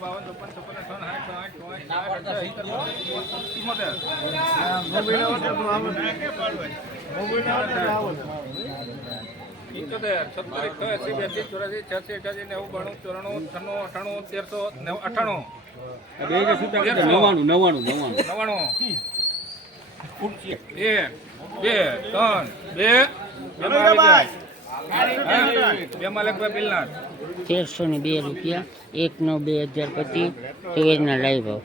બાવન ચોપન સિત્તેર સત્તર અઠ્યાસી બેસી ચોરાસી છ્યાસી અઠ્યાસી નેવું બાણું ચોરાણું છન્નું અઠાણું તેરસો અઠાણું નવ્વાણું નવ્વાણું. નવાણું નવાણું એક બે ત્રણ બે. તેરસો ને બે રૂપિયા. એક નો બે હજાર પચીસ. તુવેરના લાઈવ ભાવ.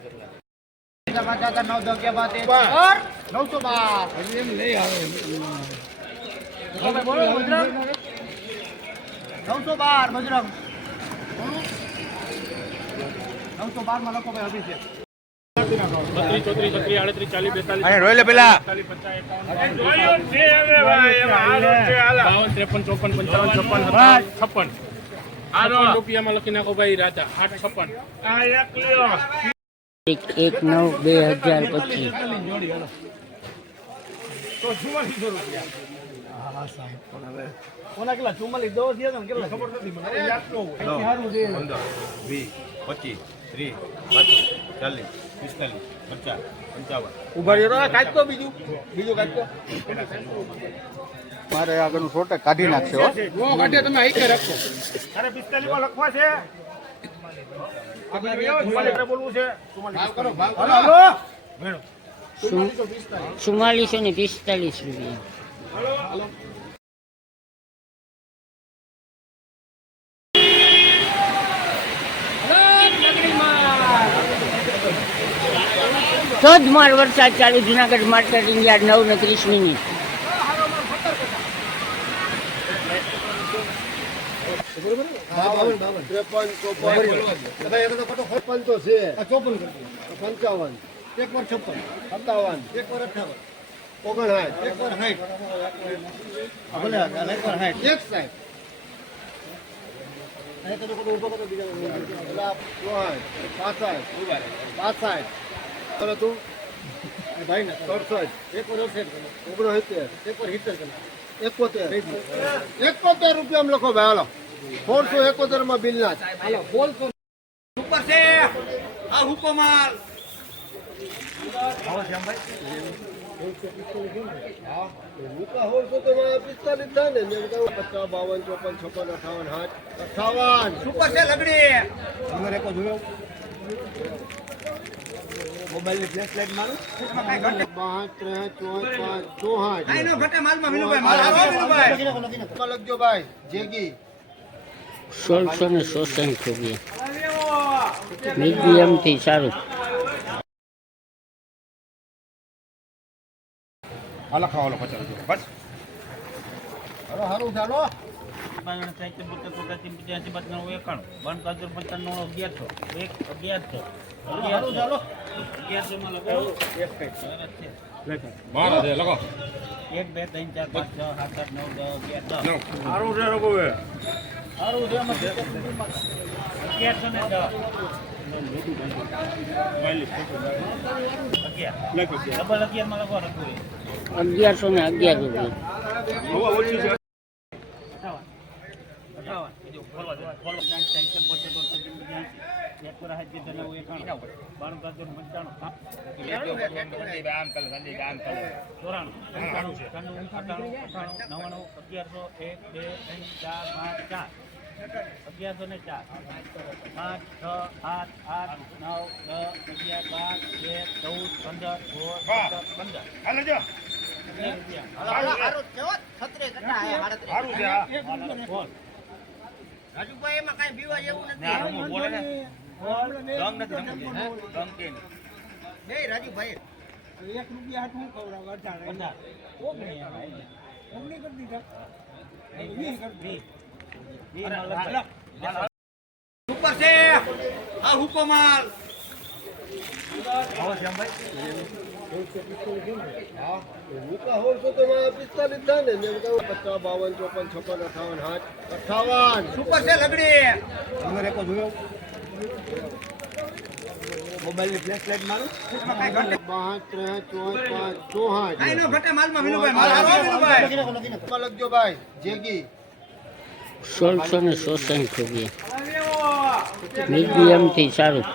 નવસો બાર. બજરંગ નવસો બારમાં લખો ભાઈ અભિષેક બાવન ત્રેપન ચોપન પંચાવન છપ્પન છપ્પન છપ્પન. રૂપિયામાં લખી નાખો ભાઈ રાજા. આઠ છપ્પન. એક એક નવ બે હજાર પચીસ. કોના કેટલા? ચુમ્માલીસ? દો થયા ને કેટલા? ખબર નથી મને. યાદ ન હોય. પંદર વીસ પચીસ ત્રીસ ચાલીસ. પિસ્તાલીસ પચાસ પંચાવન. ઊભા રહ્યો કાઢ તો બીજું બીજું કાઢ. તો મારે આગળનું ફોટો કાઢી નાખશે હો. તમે રાખો. અરે પિસ્તાલીસમાં લખવા છે? ચુમ્માલીસો ને પિસ્તાલીસ રૂપિયા. ધોધમાર વરસાદ ચાલુ જુનાગઢ માર્કેટિંગ યાર્ડ નવ ને ત્રીસ મિનિટ પંચાવન એક છપ્પન સત્તાવન એક વાર અઠાવન ઓગણસાઠ સાઠ ભાઈ ને સડસઠ એક વાર અડસઠ ઓગણસિત્તેર. એક વાર એકોતેર. એકોતેર રૂપિયા લખો ભાઈ હાલો. સોળસો એકોતેરમાં બિલ ના હાલો સોળસો ઉપર છે. આ હુકો માલ પચાસ બાવન ચોપન છપ્પન અઠાવન સાઠ અઠાવન. સુપર છે લગડી. નંબર એકો જોયો? મોબાઈલ ફ્લેશ લાઈટ મારું. લખજો ભાઈ જેગી સોળસો ને સોસઠ રૂપિયા. મીડિયમથી સારું. હાલો ખાવાનો પચાસ બસ. હાલો હારું ચાલો. બાવન સાહિત્ય બોતેર પચાસી પંચ્યાસી પંચાણું એકાણું. બાવન પાંચસો પંચાણું અગિયારસો એક અગિયારસો અગિયારસો એક બાર લખો. એક બે ત્રણ ચાર પાંચ છ સાત આઠ નવ દસ અગિયાર દસ. સારું છે લોકો સારું છે અગિયારસો ને દસ. અગિયારસો ને અગિયાર રૂપિયા. અગિયારસો ને ચાર પાંચ છ આઠ આઠ નવ દસ અગિયાર બાર તેર ચૌદ પંદર સોળ સત્તર પંદર રૂપિયા રાજુભાઈ એમાં કઈ પીવા જેવું ને બોલે ને. નથી કે નહીં રાજુભાઈ. એક રૂપિયા હાથ હું ખવડાવ અઢાર. ઓગણી ઓગણી કરી દીધા. વીસ કરી વીસ વીસમાં લખ. ઉપર છે આ હુકો માલ પચાસ બાવન ચોપન છપ્પન અઠાવન સાઠ અઠાવન સુપર છે લગડી નંબર એકો જોયો મોબાઈલની ફ્લેશ લાઈટ મારું પાંચ ત્રણ પાંચ ચોહાઠ લખજો ભાઈ. જેગી. સોળસો ને સોસઠ રૂપિયા. મીડિયમથી સારું.